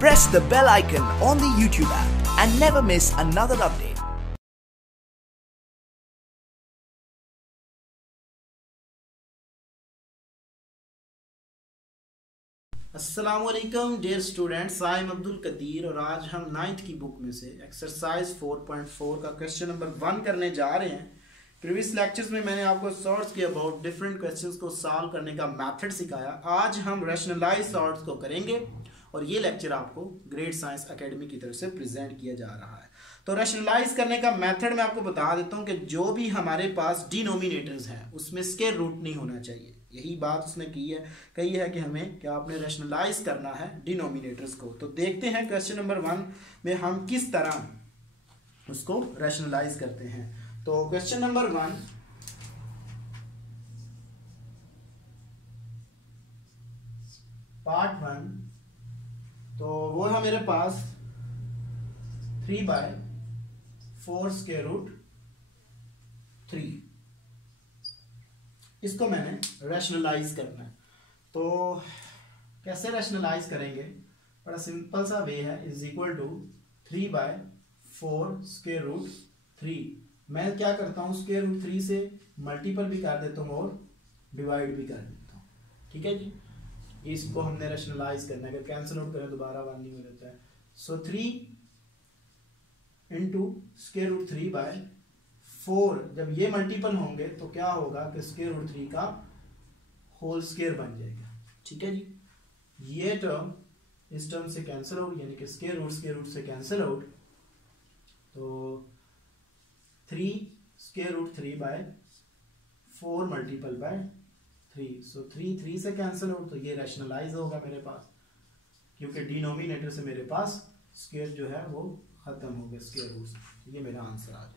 Press the bell icon on the YouTube app and never miss another update. अस्सलामुअलैकुम dear students, I am Abdul Qadir और आज हम 9th की book में से एक्सरसाइज 4.4 का क्वेश्चन नंबर 1 करने जा रहे हैं। प्रीवियस लेक्चर्स में मैंने आपको सॉर्ट्स के अबाउट डिफरेंट क्वेश्चंस को सॉल्व करने का मेथड सिखाया। आज हम रैशनलाइज सॉर्ट्स को करेंगे और ये लेक्चर आपको ग्रेट साइंस एकेडमी की तरफ से प्रेजेंट किया जा रहा है। तो रैशनलाइज करने का मेथड मैं आपको बता देता हूँ कि जो भी हमारे पास डिनोमिनेटर्स हैं उसमें स्क्वायर रूट नहीं होना चाहिए। यही बात उसने कही है कि हमें क्या आपने रैशनलाइज करना है डिनोमिनेटर्स को। तो देखते हैं क्वेश्चन नंबर 1 में हम किस तरह उसको रैशनलाइज करते हैं। तो क्वेश्चन नंबर 1, पार्ट 1, तो वो है मेरे पास 3/4 स्क्वायर रूट 3। इसको मैंने रैशनलाइज करना है। तो कैसे रैशनलाइज करेंगे, बड़ा सिंपल सा वे है। Is equal to 3/4 square root 3। मैं क्या करता हूँ, स्क्वायर रूट 3 से मल्टीपल भी कर देता हूँ और डिवाइड भी कर देता हूँ। ठीक है जी, इसको हमने रैशनलाइज करना है। अगर कैंसिल आउट करें दोबारा 1 नहीं हो जाता है। सो 3 इंटू स्क्वायर रूट 3/4, जब ये मल्टीपल होंगे तो क्या होगा कि स्क्वायर रूट 3 का होल स्क्वायर बन जाएगा। ठीक है जी, ये टर्म इस टर्म से कैंसिल आउट, यानी कि स्क्वायर रूट से कैंसिल आउट। तो 3 स्क्वायर रूट 3/4 मल्टीपल बाय 3। सो 3 से कैंसिल आउट, तो ये रैशनलाइज होगा मेरे पास, क्योंकि डिनोमिनेटर से मेरे पास स्क्वायर जो है वो खत्म हो गया स्क्वायर रूट से। ये मेरा आंसर आ जाएगा।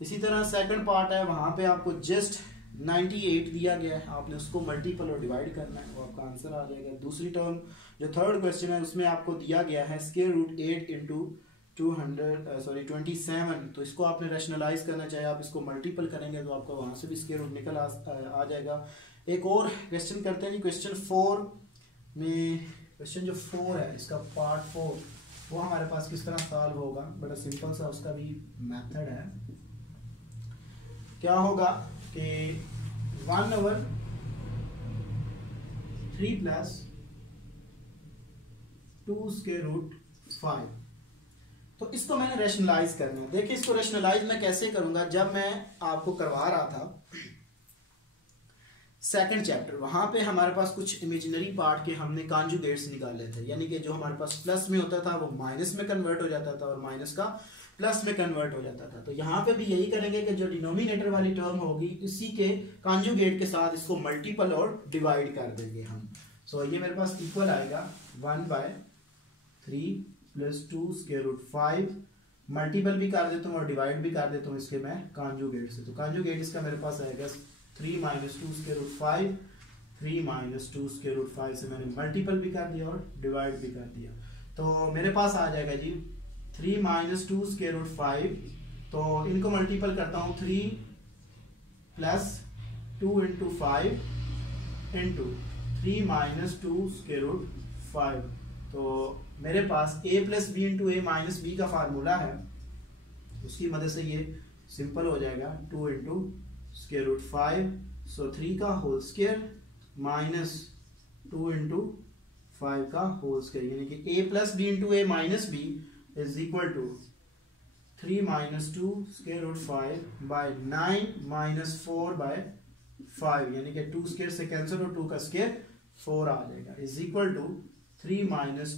इसी तरह सेकंड पार्ट है, वहां पे आपको जस्ट 98 दिया गया है, आपने उसको मल्टीपल और डिवाइड करना है, वो आपका आंसर आ जाएगा। दूसरी टर्म जो थर्ड क्वेश्चन है उसमें आपको दिया गया है स्क्वायर रूट 8 इंटू 27। तो इसको आपने रैशनलाइज करना, चाहे आप इसको मल्टीपल करेंगे तो आपको वहां से भी स्क्वायर रूट निकल आ जाएगा। एक और क्वेश्चन करते हैं जी, क्वेश्चन 4 में। क्वेश्चन जो 4 है इसका पार्ट 4, वो हमारे पास किस तरह सॉल्व होगा। बड़ा सिंपल सा उसका भी मेथड है। क्या होगा कि 1/3 + 2 स्क्वायर रूट 5। तो इसको मैंने रैशनलाइज करना है। देखिए, इसको रैशनलाइज मैं कैसे करूंगा, जब मैं आपको करवा रहा था सेकंड चैप्टर, वहां पे हमारे पास कुछ इमेजिनरी पार्ट के हमने कॉन्जुगेट्स निकाले थे, यानी कि जो हमारे पास प्लस में होता था वो माइनस में कन्वर्ट हो जाता था और माइनस का प्लस में कन्वर्ट हो जाता था। तो यहाँ पे भी यही करेंगे कि जो डिनोमिनेटर वाली टर्म होगी इसी के कॉन्जुगेट के साथ इसको मल्टीपल और डिवाइड कर देंगे हम। सो ये मेरे पास इक्वल आएगा 1/3 + 2 स्क्वायर रूट 5। मल्टीपल भी कर देता हूँ और डिवाइड भी कर देता हूँ इसके मैं कॉन्जुगेट से। तो कॉन्जुगेट इसका मेरे पास आएगा 3 - 2 स्क्वायर रूट 5। 3 - 2 स्क्वायर रूट 5 से मैंने मल्टीपल भी कर दिया और डिवाइड भी कर दिया। तो मेरे पास आ जाएगा जी 3 - 2 स्क्वायर रूट 5। तो इनको मल्टीपल करता हूँ, 3 + 2 इंटू 5 इंटू 3 - 2 स्क्वायर रूट 5। तो मेरे पास a + b into a - b का फार्मूला है, उसकी मदद से ये सिंपल हो जाएगा 2 इंटू स्क्वायर रूट 5। सो 3 का होल स्क्वायर माइनस 2 इंटू 5 का होल स्क्वायर, यानी कि a + b into a - b is equal to 3 - 2 square root 5/9 - 4/5, यानी कि 2 स्क्वायर से कैंसिल और 2 का स्क्वायर 4 आ जाएगा, is equal to 3 -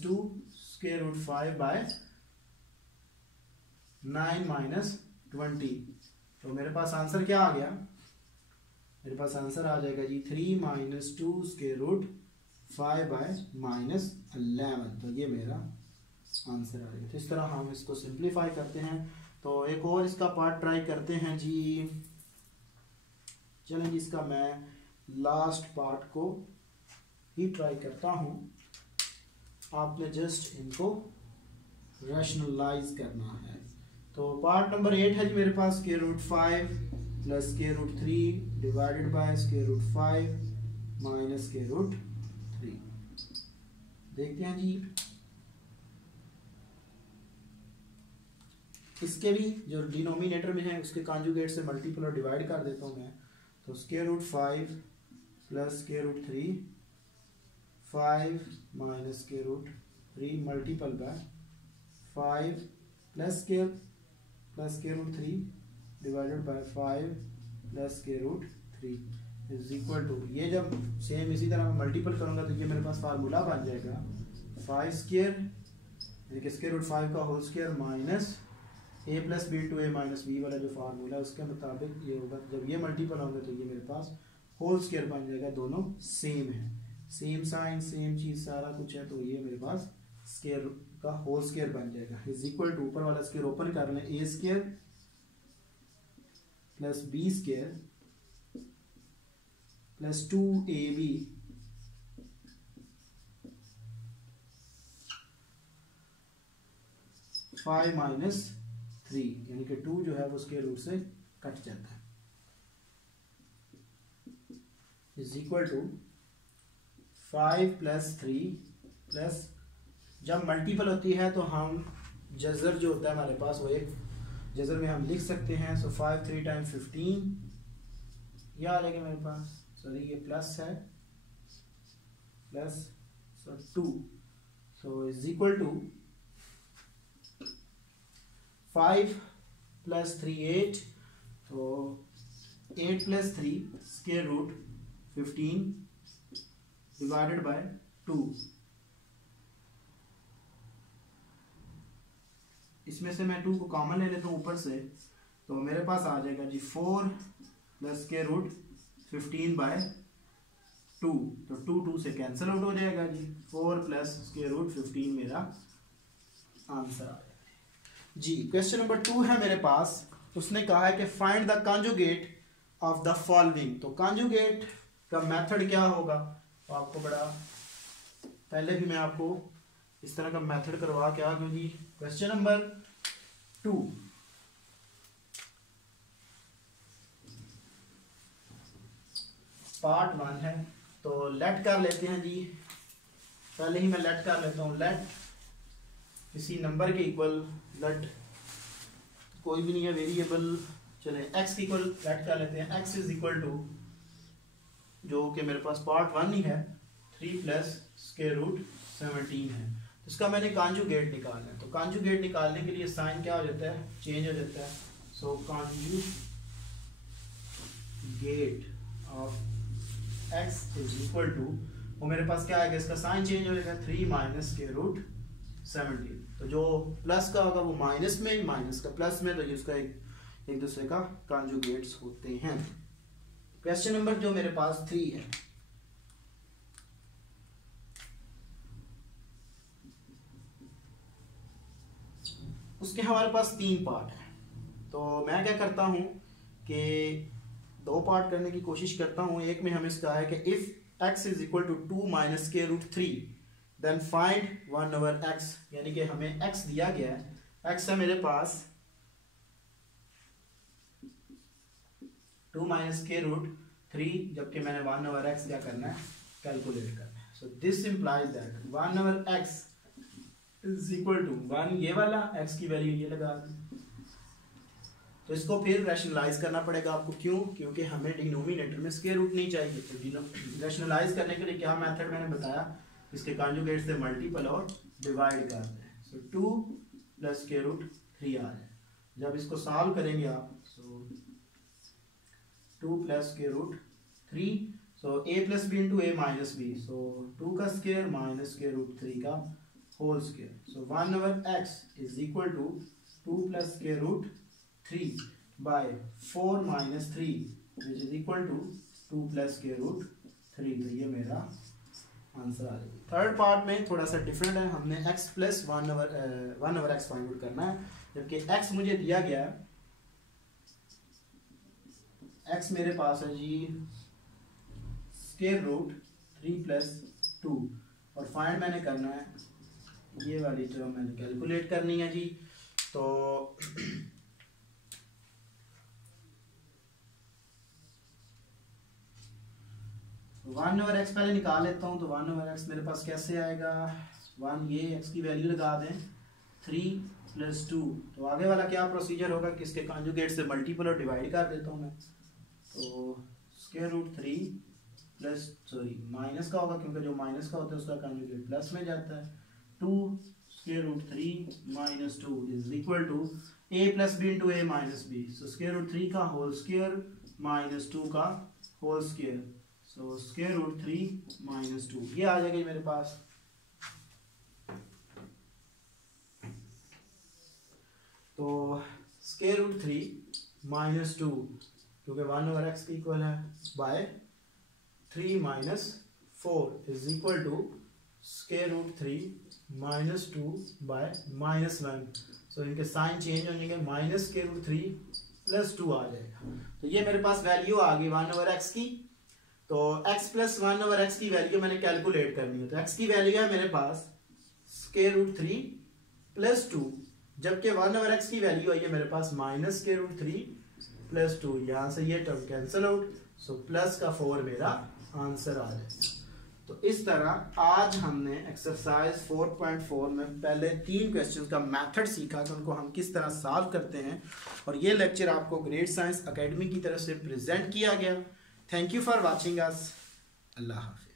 2 square root 5/9 - 20। तो मेरे पास आंसर क्या आ गया, मेरे पास आंसर आ जाएगा जी 3 - 2 स्क्वायर रूट 5/-11। तो ये मेरा आंसर आ जाएगा। तो इस तरह हम इसको सिंप्लीफाई करते हैं। तो एक और इसका पार्ट ट्राई करते हैं जी। चलें जी, इसका मैं लास्ट पार्ट को ही ट्राई करता हूँ। आपने जस्ट इनको रैशनलाइज करना है। तो पार्ट नंबर 8 है जी मेरे पास square root 5 + square root 3 divided by square root 5 - square root 3। देखते हैं जी इसके भी जो डिनोमिनेटर में है उसके कॉन्जुगेट से मल्टीपल और डिवाइड कर देता हूँ मैं। तो square root 5 plus square root 3, 5 minus square root 3 multiple by 5 plus square root 3 divided by 5 plus square root 3 is equal to, ये जब सेम इसी तरह मैं मल्टीपल करूँगा तो ये मेरे पास फार्मूला बन जाएगा 5 स्क्वायर यानी कि स्क्वायर रूट 5 का whole square minus a plus B two A minus B वाला जो फार्मूला है उसके मुताबिक ये होगा। जब ये मल्टीपल होंगे तो ये मेरे पास होल स्क्वायर बन जाएगा, दोनों सेम है, सेम साइन सेम चीज़ सारा कुछ है, तो ये मेरे पास स्क्वायर का होल स्क्वायर बन जाएगा इज इक्वल टू, ऊपर वाला स्क्वायर ओपन कर लें, a square plus b square plus 2ab five minus 3 यानी कि 2 जो है वो स्क्वायर रूट से कट जाता है is equal to 5 plus 3 plus, जब मल्टीपल होती है तो हम जज़र जो होता है हमारे पास वो एक जज़र में हम लिख सकते हैं। सो 5 3 टाइम 15 या लेकिन मेरे पास सॉरी ये प्लस है plus 2 so is equal to 5 plus 3 8, तो 8 प्लस 3 स्क्वायर रूट 15 डिवाइडेड बाय 2, इसमें से मैं 2 को कॉमन ले लेता हूँ ऊपर से, तो मेरे पास आ जाएगा जी 4 प्लस स्क्वायर रूट 15 बाय 2, तो 2 से कैंसिल आउट हो जाएगा जी, 4 प्लस स्क्वायर रूट 15 मेरा आंसर आ जाएगा जी। क्वेश्चन नंबर 2 है मेरे पास, उसने कहा है कि find the conjugate of the following. तो कॉन्जुगेट का मेथड क्या होगा, तो आपको बड़ा पहले भी मैं आपको इस तरह का मेथड करवा के आ गया जी। क्वेश्चन नंबर 2, पार्ट 1 है, तो लेट कर लेते हैं जी, पहले ही मैं लेट कर लेता हूँ, लेट किसी नंबर के इक्वल, लेट कोई भी नहीं है वेरिएबल, चले x के इक्वल लेट कर लेते हैं, x इज इक्वल टू जो कि मेरे पास पार्ट 1 ही है 3 प्लस स्क्वायर रूट 17 है, तो इसका मैंने कॉन्जुगेट निकालना है। तो कॉन्जुगेट निकालने के लिए साइन क्या हो जाता है, चेंज हो जाता है। So conjugate of x is equal to, वो मेरे पास क्या आएगा, इसका साइन चेंज हो जाएगा 3 माइनस स्क्वायर रूट 17, तो जो प्लस का होगा वो माइनस में, माइनस का प्लस में, तो ये उसका एक दूसरे का कॉन्जुगेट्स होते हैं। क्वेश्चन नंबर जो मेरे पास 3 है, उसके हमारे पास 3 पार्ट है, तो मैं क्या करता हूं कि 2 पार्ट करने की कोशिश करता हूं। एक में हमें कहा है कि if x is equal to 2 minus square root 3 then find 1 over x, यानी कि हमें x दिया गया है, x है मेरे पास 2 माइनस स्क्वायर रूट 3, जबकि मैंने 1 ओवर x क्या करना है, कैलकुलेट करना है। So this implies that 1 over x is equal to 1, ये वाला x की वैल्यू ये लगा दें, तो इसको फिर रैशनलाइज करना पड़ेगा आपको, क्यों, क्योंकि हमें डिनोमिनेटर में स्क्वायर रूट नहीं चाहिए। तो रैशनलाइज करने के लिए क्या मेथड मैंने बताया, इसके कॉन्जुगेट से मल्टीपल और डिवाइड कर दें। सो 2 प्लस स्क्वायर रूट 3 आ जाए। जब इसको सॉल्व करेंगे आप, so 2 plus square root 3, so a plus b into a minus b, so 2 का स्क्वायर माइनस स्क्वायर रूट 3 का whole square, so 1 over x is equal to 2 plus square root 3 by 4 minus 3 which is equal to 2 plus square root 3, तो ये मेरा answer आ जाएगा। Third part में थोड़ा सा different है, हमने x plus 1 over x find out करना है, जबकि x मुझे दिया गया है, x मेरे पास है जी स्क्वायर रूट 3 प्लस 2, और फाइंड मैंने करना है ये वाली टर्म मैंने कैलकुलेट करनी है जी। तो 1 ओवर x पहले निकाल लेता हूँ, तो 1 ओवर x मेरे पास कैसे आएगा, 1 ये x की वैल्यू लगा दें 3 प्लस 2। तो आगे वाला क्या प्रोसीजर होगा कि इसके कॉन्जुगेट से मल्टीपल और डिवाइड कर देता हूँ मैं। तो स्क्वायर रूट 3 प्लस माइनस का होगा क्योंकि जो माइनस का होता है उसका कॉन्जुगेट प्लस में जाता है। 2 square root 3 minus 2 is equal to a plus b into a minus b. So square root 3 का होल स्क्वायर माइनस 2 का whole square. So square root 3 minus 2 ये आ जाएगी मेरे पास। तो स्क्वायर रूट 3 माइनस 2 क्योंकि 1/x इक्वल है by 3 minus 4 is equal to square root 3 minus 2 by minus 1। So इनके sign change हो जाएंगे, माइनस स्क्वायर रूट 3 प्लस 2 आ जाएगा। तो ये मेरे पास वैल्यू आ गई 1/x की। तो x प्लस 1/x की वैल्यू मैंने कैलकुलेट करनी है। तो x की वैल्यू है मेरे पास स्क्वायर रूट 3 प्लस 2, जबकि 1/x की वैल्यू आई है मेरे पास माइनस स्क्वायर रूट 3 प्लस 2। यहाँ से ये term cancel out. So plus का 4 मेरा आंसर आ जाएगा। तो इस तरह आज हमने एक्सरसाइज 4.4 में पहले 3 क्वेश्चंस का मेथड सीखा कि उनको हम किस तरह सॉल्व करते हैं, और ये लेक्चर आपको ग्रेट साइंस एकेडमी की तरफ से प्रेजेंट किया गया। Thank you for watching us. अल्लाह हाफिज़।